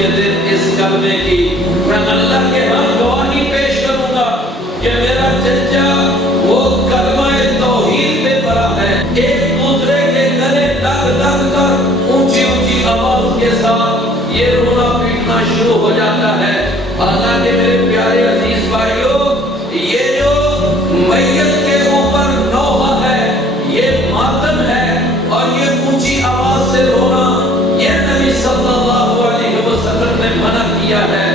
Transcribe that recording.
کے دن اس کلمے کی میں اللہ کے ہاں گواہی پیش کروں گا کہ میرا چچا وہ کلمہ توحید پہ پڑا ہے. ایک دوسرے کے گلے لگ لگ کر اونچی اونچی آواز کے ساتھ یہ رونا پیٹنا شروع ہو جاتا ہے. حالانکہ میرے پیارے عزیز بھائیوں، یہ جو میت کے اوپر نوحہ ہے، یہ ماتم ہے، اور یہ اونچی آواز سے رونا یہ نبی صلی اللہ علیہ وسلم نے منع کیا ہے.